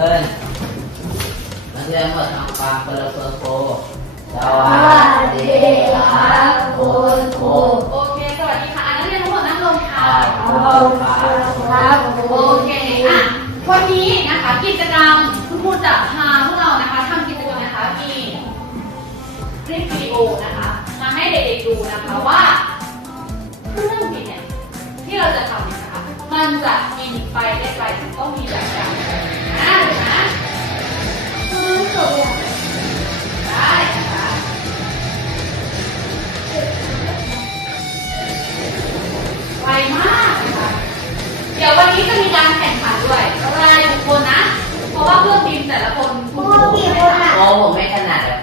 เพิ่นมันเรียกว่าทำปากกระเพื่อโคสวัสดีครับคุณครูโอเค สวัสดีค่ะนักเรียนทุกคนนั่งลงค่ะครับโอเคอะวันนี้นะคะกิจกรรมคุณครูจะพาพวกเรานะคะทำกิจกรรมนะคะมีคลิปวิดีโอนะคะมาให้เด็กๆดูนะคะว่าเครื่องบินเนี่ยที่เราจะทำเนี่ะคะมันจะบินไปได้ไกลต้องมีแบบไหน รายบุคคลนะ เพราะว่าเครื่องบินแต่ละคนคุณครูกี่คนอะโอ้ผมไม่ถนัดอะ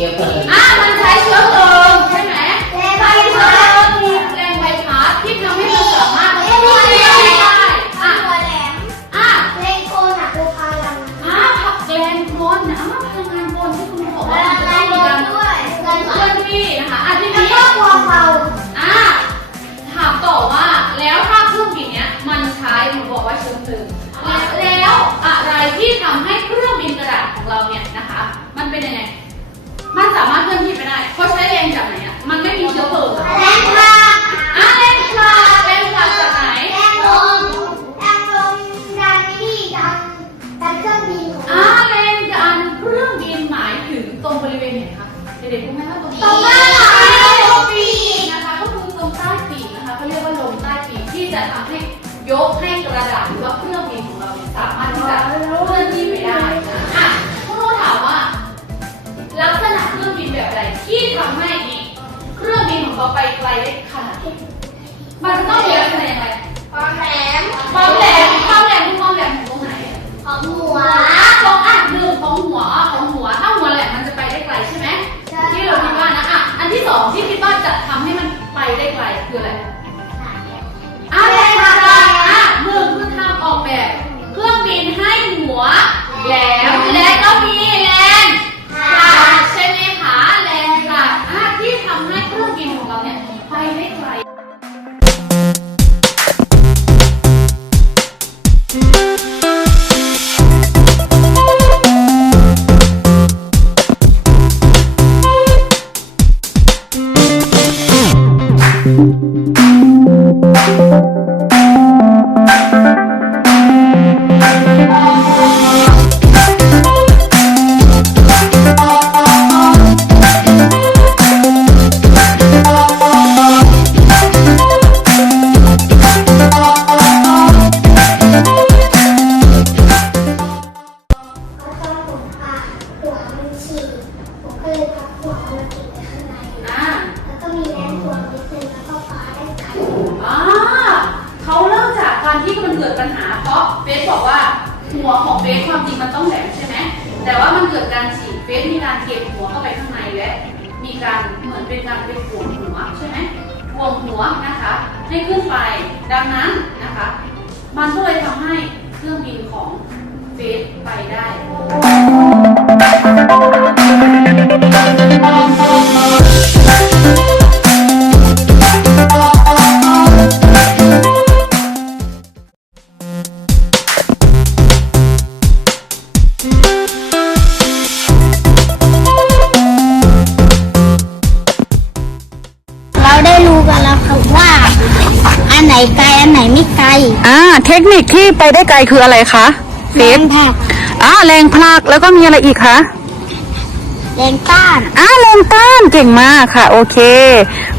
ชื้อเพลิงอะมันใช้เชื้อเพลิงใช่ไหมแรงไฟไปฟ้ามามีแรงไฟฟ้าที่ทำให้มันสามารถเอ้ยมีเคลื่แรอนงที่ได้อะตัวแหลมอะแรงโคนอะตัวพลังอะผักแกนโคนอะพลังงานโคนที่คุณบอกพว่าลังมันงาจะนต้องโดมีการนด้วยเกินเคลื่อนที่นะคะอะทีแล้วนี้ก็ความเบาอะถามต่อว่าแล้ว งจากไหนอะ มันไม่มีเชื้อเพลิง เนี่ย การที่มันเกิดปัญหาเพราะเฟสบอกว่าหัวของเฟสความจริงมันต้องแหลมใช่ไหมแต่ว่ามันเกิดการฉีกเฟสมีการเก็บหัวเข้าไปข้างในและมีการเหมือนเป็นการไปถ่วงหัวใช่ไหมถ่วงหัวนะคะ ให้ขึ้นไปดังนั้นนะคะ มันก็เลยทำให้เครื่องบินของเฟสไปได้ วครับว่า อันไหนไกลอันไหนไม่ไกลอ่าเทคนิคที่ไปได้ไกลคืออะไรคะเฟแรสงผลักอ่าแรงผลักแล้วก็มีอะไรอีกคะแรงต้านอ่าแรงต้านเก่งมากค่ะ โอเค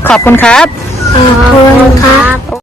ขอบคุณครับ ขอบคุณครับ